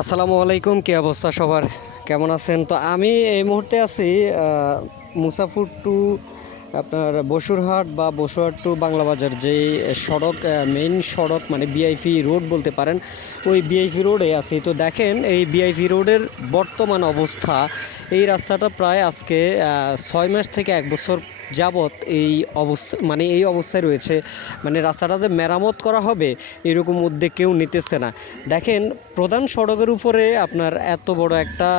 আসসালামু আলাইকুম, কি অবস্থা সবার? কেমন আছেন? তো আমি এই মুহূর্তে আছি মুসাফুর টু আপনার বসুরহাট বা বসুরহাট টু বাংলা বাজার, যেই সড়ক মেইন সড়ক মানে বিআইপি রোড বলতে পারেন, ওই বিআইপি রোডে আছি। তো দেখেন এই বিআইপি রোডের বর্তমান অবস্থা, এই রাস্তাটা প্রায় আজকে 6 মাস থেকে 1 বছর যাবৎ এই অবস্থা মানে এই অবস্থায় রয়েছে। মানে রাস্তাটা যে মেরামত করা হবে এরকম উদ্যোগ কেউ নিতেছে না। দেখেন প্রধান সড়কের উপরে আপনার এত বড় একটা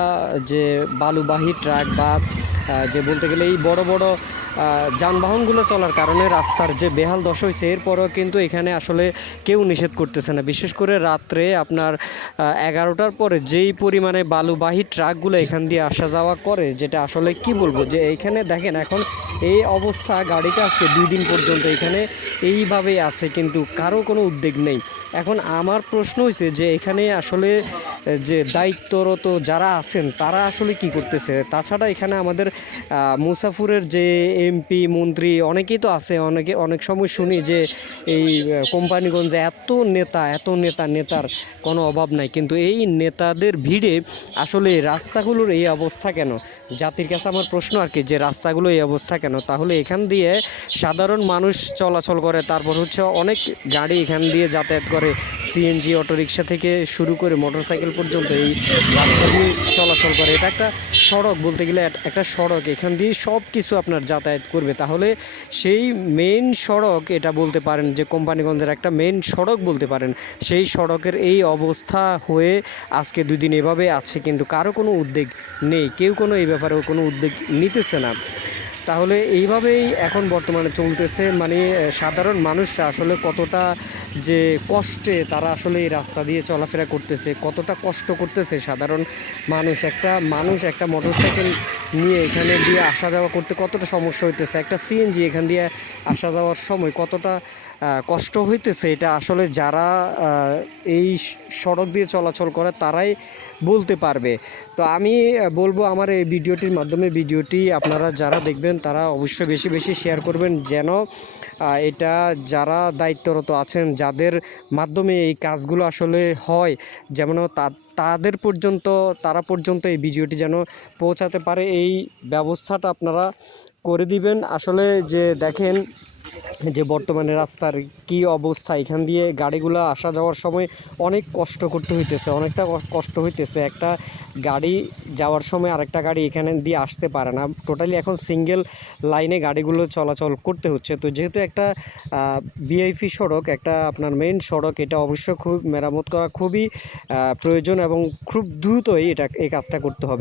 যে বালুবাহী ট্রাক বা যে বলতে গেলে এই বড় বড় যানবাহনগুলো চলার কারণে রাস্তার যে বেহাল দশা হয়েছে, এরপরও কিন্তু এখানে আসলে কেউ নিষেধ করতেছে না। বিশেষ করে রাত্রে আপনার 11টার পরে যেই পরিমাণে বালুবাহী ট্রাকগুলো এখান দিয়ে আসা যাওয়া করে, যেটা আসলে কি বলবো, যে এইখানে দেখেন এখন এই অবস্থা, গাড়িটা আজকে 2 দিন পর্যন্ত এখানে এইভাবেই আছে, কিন্তু কারো কোনো উদ্যোগ নেই। এখন আমার প্রশ্ন হয়েছে যে এখানে আসলে যে দায়িত্বরত যারা আছেন তারা আসলে কি করতেছে। তাছাড়া এখানে আমাদের মুসাফুরের যে এমপি মন্ত্রী অনেকেই তো আছে, অনেক সময় শুনি যে এই কোম্পানিগঞ্জে নেতার কোনো অভাব নাই, কিন্তু এই নেতাদের ভিড়ে আসলে রাস্তাগুলোর এই অবস্থা কেন? জাতির কাছে আমার প্রশ্ন আর কি, যে রাস্তাগুলো এই অবস্থা কেন? তাহলে এখান দিয়ে সাধারণ মানুষ চলাচল করে, তারপর হচ্ছে অনেক গাড়ি এখান দিয়ে যাতায়াত করে, সিএনজি অটোরিকশা থেকে শুরু করে মোটরসাইকেল পর্যন্ত এই রাস্তা দিয়ে চলাচল করে। এটা একটা সড়ক বলতে গেলে, একটা সড়ক, এখান দিয়ে সব কিছু আপনার যাতায়াত করবে। তাহলে সেই মেইন সড়ক এটা বলতে পারেন, যে কোম্পানিগঞ্জের একটা মেইন সড়ক বলতে পারেন, সেই সড়কের এই অবস্থা হয়ে আজকে 2 দিন এভাবে আছে, কিন্তু কারো কোনো উদ্যোগ নেই, কেউ কোনো এই ব্যাপারে কোনো উদ্যোগ নিতেছে না। তাহলে এইভাবেই এখন বর্তমানে চলতেছে। মানে সাধারণ মানুষরা আসলে কতটা যে কষ্টে তারা আসলে এই রাস্তা দিয়ে চলাফেরা করতেছে, কতটা কষ্ট করতেছে সাধারণ মানুষ একটা মোটরসাইকেল নিয়ে এখানে দিয়ে আসা যাওয়া করতে কতটা সমস্যা হইতেছে, একটা সিএনজি এখান দিয়ে আসা যাওয়ার সময় কতটা কষ্ট হইতেছে, এটা আসলে যারা এই সড়ক দিয়ে চলাচল করে তারাই বলতে পারবে। তো আমি বলবো আমার এই ভিডিওটির মাধ্যমে, ভিডিওটি আপনারা যারা দেখবেন তারা অবশ্যই বেশি বেশি শেয়ার করবেন, যেন এটা যারা দায়িত্বরত আছেন, যাদের মাধ্যমে এই কাজগুলো আসলে হয়, যেমন তারা পর্যন্ত এই ভিডিওটি যেন পৌঁছাতে পারে, এই ব্যবস্থাটা আপনারা করে দিবেন। আসলে যে দেখেন যে বর্তমানে রাস্তার কি অবস্থা, এখান দিয়ে গাড়িগুলো আসা যাওয়ার সময় অনেক কষ্ট করতে হইতেছে, অনেকটা কষ্ট হইতেছে। একটা গাড়ি যাওয়ার সময় আরেকটা গাড়ি এখানে দিয়ে আসতে পারে না, টোটালি এখন সিঙ্গেল লাইনে গাড়িগুলো চলাচল করতে হচ্ছে। তো যেহেতু একটা বিআইপি সড়ক, একটা আপনার মেইন সড়ক, এটা অবশ্য খুব মেরামত করা খুবই প্রয়োজন এবং খুব দ্রুতই এই কাজটা করতে হবে।